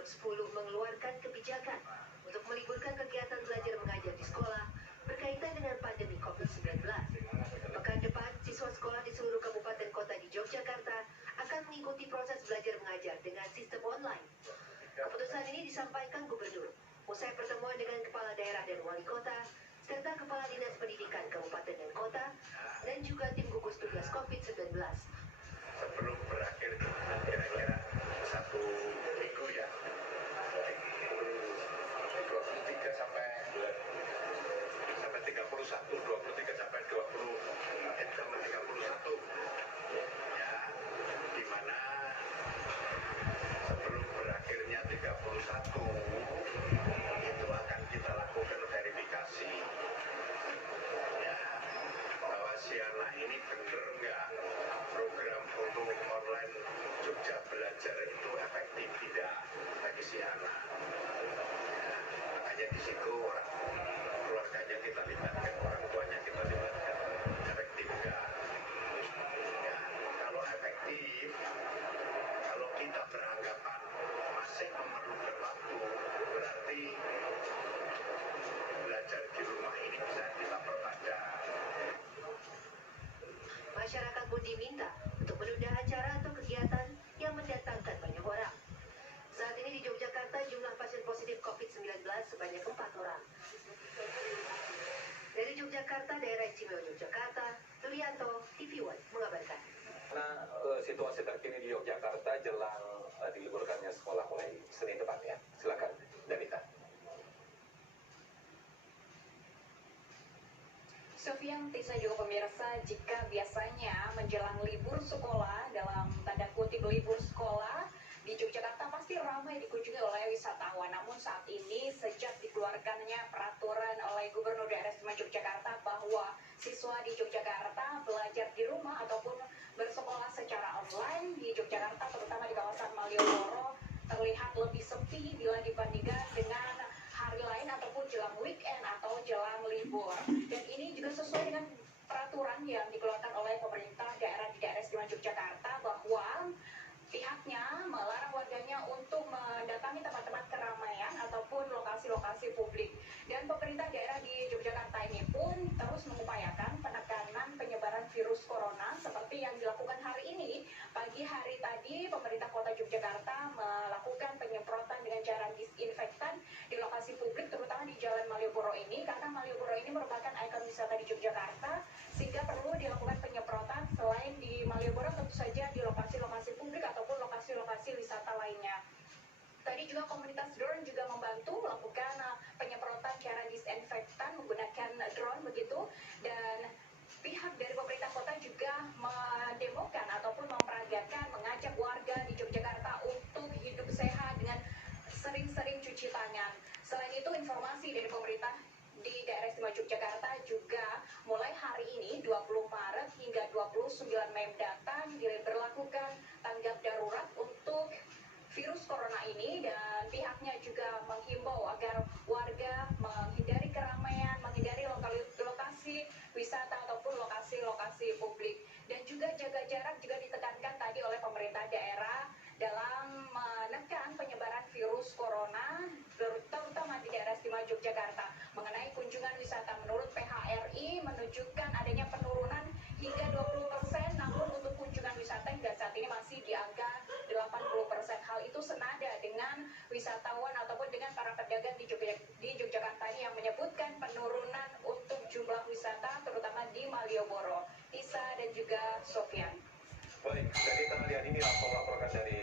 2010 mengeluarkan kebijakan untuk meliburkan kegiatan belajar mengajar di sekolah berkaitan dengan pandemi COVID-19. Pekan depan, siswa sekolah di seluruh kabupaten kota di Yogyakarta akan mengikuti proses belajar mengajar dengan sistem online. Keputusan ini disampaikan Gubernur usai pertemuan dengan kepala daerah dan wali kota, serta kepala dinas pendidikan kabupaten dan kota, dan juga tim gugus tugas COVID-19. Sebelum berakhir kira-kira 1 minggu ya, 23 sampai 31, 23 sampai 31 ya, di mana sebelum berakhirnya 31 itu akan kita lakukan verifikasi ya, bahwa si anak ini benar nggak program untuk online Jogja Belajar itu efektif tidak bagi si anak ya, makanya di situ keluarganya kita libatkan, orang tuanya kita libatkan, efektif enggak ya. Kalau efektif, kalau kita beranggapan masih memerlukan waktu, berarti belajar di rumah ini bisa kita perpanjang. Masyarakat pun diminta untuk menunda acara atau kegiatan yang mendatangkan banyak orang. Saat ini di Yogyakarta jumlah pasien positif COVID-19 sebanyak 4 orang. Dari Yogyakarta, Daerah Istimewa Yogyakarta, Yulianto, TV One mengabarkan. Karena situasi terkini di Yogyakarta jelang diliburkannya sekolah mulai Senin depan ya. Silakan, Danita. Sofian, Tisa juga pemirsa, jika biasanya menjelang libur sekolah, dalam tanda kutip libur sekolah, di Yogyakarta pasti ramai dikunjungi oleh wisatawan. Namun saat ini sejak dikeluarkannya peraturan oleh Gubernur Daerah Istimewa Yogyakarta bahwa siswa di Yogyakarta belajar di rumah ataupun bersekolah secara online di Yogyakarta, terutama di kawasan Malioboro, terlihat lebih sepi bila dibandingkan dengan hari lain ataupun jelang weekend atau jelang libur. Dan ini juga sesuai dengan peraturan yang dikeluarkan oleh pemerintah daerah di Daerah Istimewa Yogyakarta bahwa pihaknya melarang warganya untuk mendatangi tempat-tempat keramaian ataupun lokasi-lokasi publik. Dan pemerintah daerah di Yogyakarta ini pun terus mengupayakan penekanan penyebaran virus corona seperti yang dilakukan hari ini. Pagi hari tadi, pemerintah kota Yogyakarta melakukan penyemprotan dengan cairan disinfektan di lokasi publik, terutama di Jalan Malioboro ini, karena Malioboro ini merupakan ikon wisata di Yogyakarta, sehingga perlu dilakukan penyemprotan selain di Malioboro, tentu saja di lokasi-lokasi publik ataupun lokasi-lokasi wisata lainnya. Tadi juga komunitas drone juga membantu melakukan penyemprotan cairan disinfektan menggunakan drone begitu, dan pihak dari pemerintah kota juga mendemokan ataupun memperagakan mengajak warga di Yogyakarta untuk hidup sehat dengan sering-sering cuci tangan. Selain itu, informasi dari pemerintah di Daerah Istimewa Yogyakarta juga mulai hari ini 20 Maret hingga 29 Mei mendatang diberlakukan tanggap darurat untuk virus corona ini, dan pihaknya juga menghimbau agar warga menghindari keramaian, menghindari lokasi wisata ataupun lokasi-lokasi publik, dan juga jaga jarak juga ditekankan tadi oleh pemerintah daerah dalam menekan penyebaran virus corona terutama di Daerah Istimewa Yogyakarta. Mengenai kunjungan wisata, menurut PHRI menunjukkan adanya penurunan hingga 20%, namun untuk kunjungan wisata hingga saat ini masih di angka 80%. Hal itu senada dengan wisatawan ataupun dengan para pedagang di Yogyakarta ini yang menyebutkan penurunan untuk jumlah wisata terutama di Malioboro. Tisa dan juga Sofian. Baik, jadi kita lihat ini langsung laporkan dari